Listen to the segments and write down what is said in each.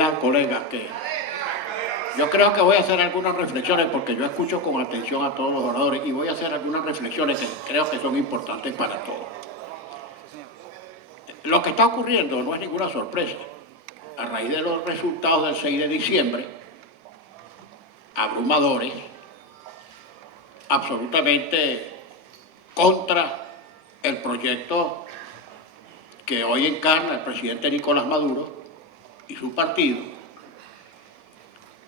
sinceridad, colegas, que yo creo que voy a hacer algunas reflexiones porque yo escucho con atención a todos los oradores y voy a hacer algunas reflexiones que creo que son importantes para todos. Lo que está ocurriendo no es ninguna sorpresa. A raíz de los resultados del 6 de diciembre, abrumadores, absolutamente contra el proyecto que hoy encarna el presidente Nicolás Maduro y su partido,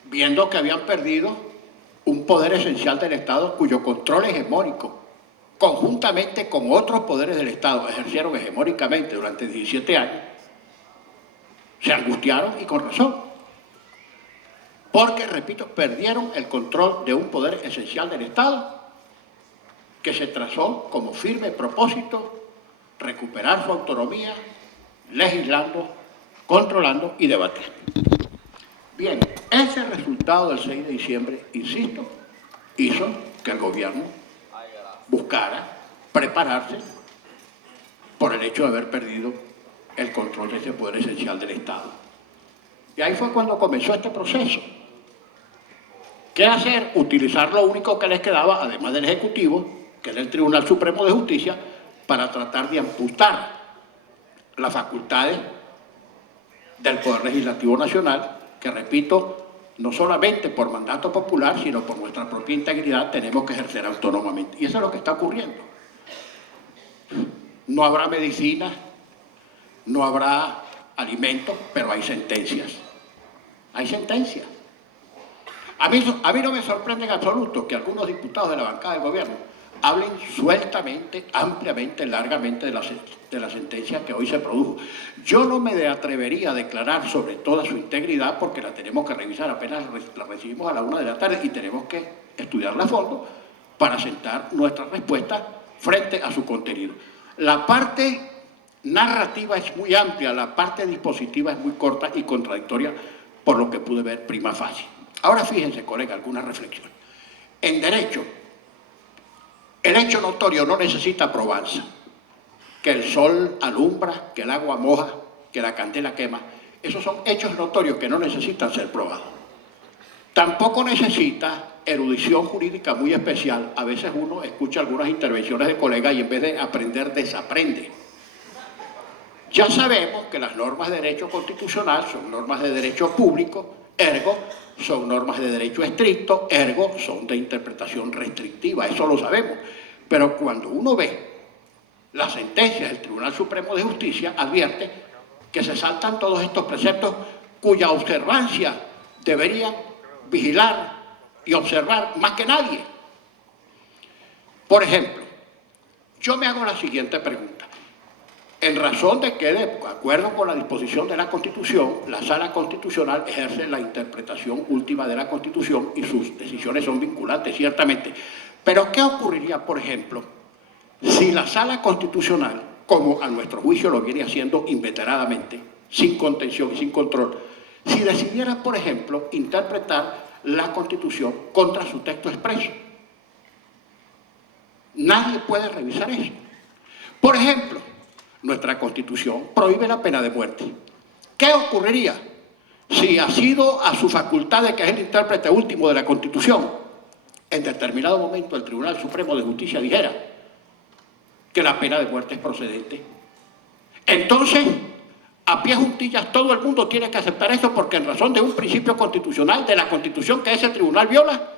viendo que habían perdido un poder esencial del Estado cuyo control hegemónico, conjuntamente con otros poderes del Estado, ejercieron hegemónicamente durante 17 años, se angustiaron y con razón. Porque, repito, perdieron el control de un poder esencial del Estado que se trazó como firme propósito recuperar su autonomía, legislando, controlando y debatiendo. Bien, ese resultado del 6 de diciembre, insisto, hizo que el gobierno buscara prepararse por el hecho de haber perdido el control de ese poder esencial del Estado. Y ahí fue cuando comenzó este proceso. ¿Qué hacer? Utilizar lo único que les quedaba, además del Ejecutivo, que era el Tribunal Supremo de Justicia, para tratar de amputar las facultades del Poder Legislativo Nacional, que, repito, no solamente por mandato popular, sino por nuestra propia integridad tenemos que ejercer autónomamente. Y eso es lo que está ocurriendo. No habrá medicinas, no habrá alimentos, pero hay sentencias. Hay sentencias. A mí no me sorprende en absoluto que algunos diputados de la bancada del gobierno hablen sueltamente, ampliamente, largamente de la sentencia que hoy se produjo. Yo no me atrevería a declarar sobre toda su integridad porque la tenemos que revisar, apenas la recibimos a la 1 de la tarde y tenemos que estudiarla a fondo para sentar nuestra respuesta frente a su contenido. La parte narrativa es muy amplia, la parte dispositiva es muy corta y contradictoria por lo que pude ver prima facie. Ahora fíjense, colega, alguna reflexión. En derecho, el hecho notorio no necesita probanza. Que el sol alumbra, que el agua moja, que la candela quema. Esos son hechos notorios que no necesitan ser probados. Tampoco necesita erudición jurídica muy especial. A veces uno escucha algunas intervenciones de colegas y en vez de aprender, desaprende. Ya sabemos que las normas de derecho constitucional son normas de derecho público, ergo son normas de derecho estricto, ergo son de interpretación restrictiva, eso lo sabemos. Pero cuando uno ve las sentencias del Tribunal Supremo de Justicia, advierte que se saltan todos estos preceptos cuya observancia deberían vigilar y observar más que nadie. Por ejemplo, yo me hago la siguiente pregunta. En razón de que, de acuerdo con la disposición de la Constitución, la Sala Constitucional ejerce la interpretación última de la Constitución y sus decisiones son vinculantes, ciertamente. Pero, ¿qué ocurriría, por ejemplo, si la Sala Constitucional, como a nuestro juicio lo viene haciendo inveteradamente, sin contención y sin control, si decidiera, por ejemplo, interpretar la Constitución contra su texto expreso? Nadie puede revisar eso. Por ejemplo, nuestra Constitución prohíbe la pena de muerte. ¿Qué ocurriría si, asido a su facultad de que es el intérprete último de la Constitución, en determinado momento el Tribunal Supremo de Justicia dijera que la pena de muerte es procedente? Entonces, a pie juntillas, todo el mundo tiene que aceptar eso porque en razón de un principio constitucional de la Constitución que ese tribunal viola,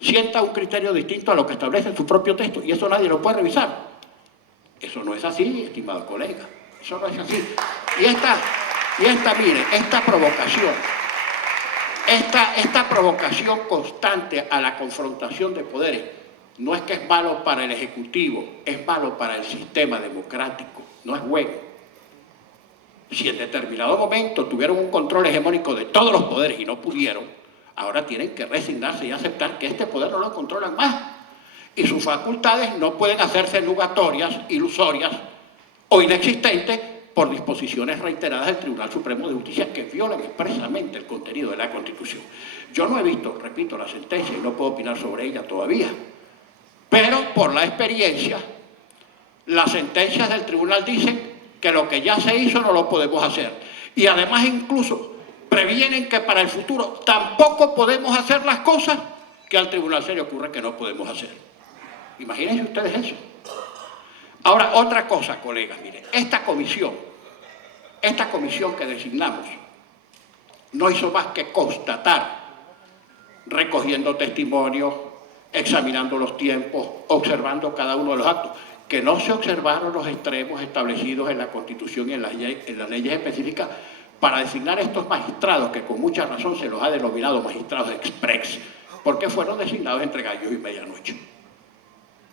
sienta un criterio distinto a lo que establece en su propio texto y eso nadie lo puede revisar. Eso no es así, estimado colega, eso no es así. Y mire, esta provocación constante a la confrontación de poderes, no es que es malo para el Ejecutivo, es malo para el sistema democrático, no es bueno. Si en determinado momento tuvieron un control hegemónico de todos los poderes y no pudieron, ahora tienen que resignarse y aceptar que este poder no lo controlan más. Y sus facultades no pueden hacerse nugatorias, ilusorias o inexistentes por disposiciones reiteradas del Tribunal Supremo de Justicia que violan expresamente el contenido de la Constitución. Yo no he visto, repito, la sentencia y no puedo opinar sobre ella todavía, pero por la experiencia, las sentencias del tribunal dicen que lo que ya se hizo no lo podemos hacer. Y además incluso previenen que para el futuro tampoco podemos hacer las cosas que al tribunal se le ocurre que no podemos hacer. Imagínense ustedes eso. Ahora, otra cosa, colegas, miren, esta comisión que designamos no hizo más que constatar, recogiendo testimonios, examinando los tiempos, observando cada uno de los actos, que no se observaron los extremos establecidos en la Constitución y en las leyes específicas para designar estos magistrados, que con mucha razón se los ha denominado magistrados express, porque fueron designados entre gallos y medianoche.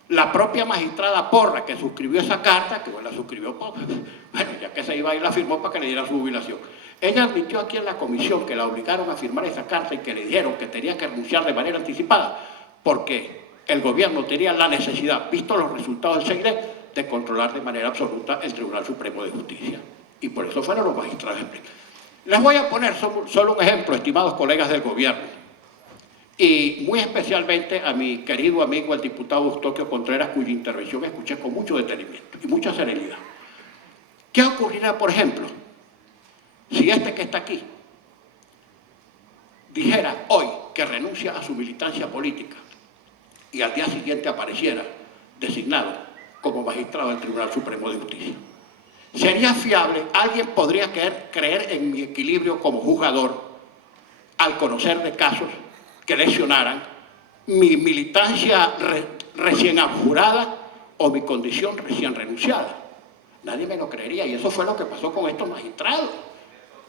La propia magistrada Porra, que suscribió esa carta, que la suscribió, bueno, ya que se iba a ir, la firmó para que le dieran su jubilación. Ella admitió aquí en la comisión que la obligaron a firmar esa carta y que le dijeron que tenía que renunciar de manera anticipada, porque el gobierno tenía la necesidad, visto los resultados del CEIDE, de controlar de manera absoluta el Tribunal Supremo de Justicia. Y por eso fueron los magistrados. Les voy a poner solo un ejemplo, estimados colegas del gobierno, y muy especialmente a mi querido amigo el diputado Eustoquio Contreras, cuya intervención escuché con mucho detenimiento y mucha serenidad. ¿Qué ocurrirá, por ejemplo, si este que está aquí dijera hoy que renuncia a su militancia política y al día siguiente apareciera designado como magistrado del Tribunal Supremo de Justicia? ¿Sería fiable? ¿Alguien podría creer en mi equilibrio como juzgador al conocer de casos que lesionaran mi militancia recién abjurada o mi condición recién renunciada? Nadie me lo creería, y eso fue lo que pasó con estos magistrados.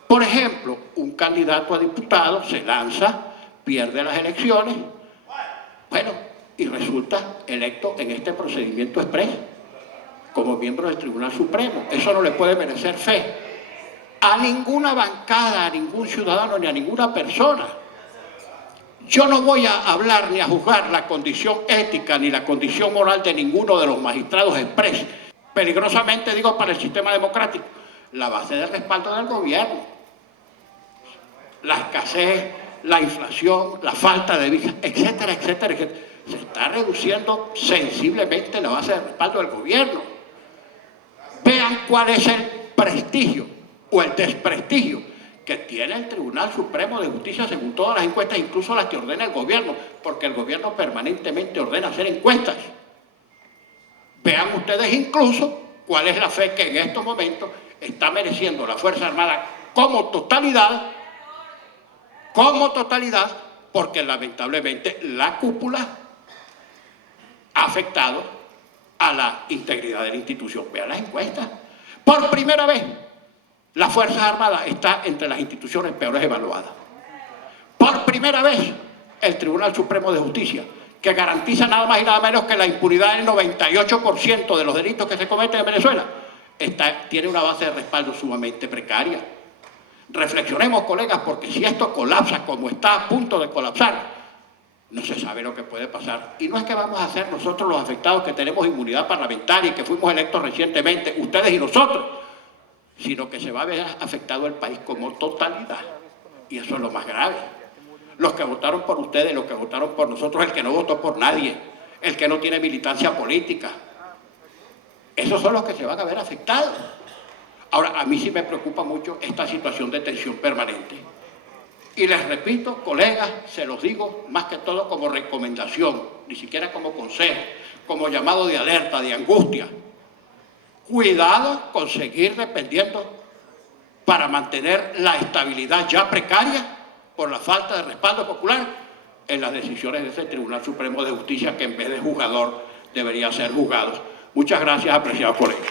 Por ejemplo, un candidato a diputado se lanza, pierde las elecciones, bueno, y resulta electo en este procedimiento expreso como miembro del Tribunal Supremo. Eso no le puede merecer fe a ninguna bancada, a ningún ciudadano, ni a ninguna persona. Yo no voy a hablar ni a juzgar la condición ética ni la condición moral de ninguno de los magistrados expresos. Peligrosamente, digo, para el sistema democrático, la base de respaldo del gobierno, la escasez, la inflación, la falta de visas, etcétera, etcétera, etcétera. Se está reduciendo sensiblemente la base de respaldo del gobierno. Vean cuál es el prestigio o el desprestigio que tiene el Tribunal Supremo de Justicia según todas las encuestas, incluso las que ordena el gobierno, porque el gobierno permanentemente ordena hacer encuestas. Vean ustedes incluso cuál es la fe que en estos momentos está mereciendo la Fuerza Armada como totalidad, porque lamentablemente la cúpula ha afectado a la integridad de la institución. Vean las encuestas. Por primera vez, las Fuerzas Armadas está entre las instituciones peores evaluadas. Por primera vez, el Tribunal Supremo de Justicia, que garantiza nada más y nada menos que la impunidad del 98% de los delitos que se cometen en Venezuela, tiene una base de respaldo sumamente precaria. Reflexionemos, colegas, porque si esto colapsa como está a punto de colapsar, no se sabe lo que puede pasar. Y no es que vamos a ser nosotros los afectados que tenemos inmunidad parlamentaria y que fuimos electos recientemente, ustedes y nosotros, sino que se va a ver afectado el país como totalidad. Y eso es lo más grave. Los que votaron por ustedes, los que votaron por nosotros, el que no votó por nadie, el que no tiene militancia política, esos son los que se van a ver afectados. Ahora, a mí sí me preocupa mucho esta situación de tensión permanente. Y les repito, colegas, se los digo más que todo como recomendación, ni siquiera como consejo, como llamado de alerta, de angustia. Cuidado con seguir dependiendo para mantener la estabilidad ya precaria por la falta de respaldo popular en las decisiones de ese Tribunal Supremo de Justicia, que en vez de juzgador debería ser juzgado. Muchas gracias, apreciados colegas.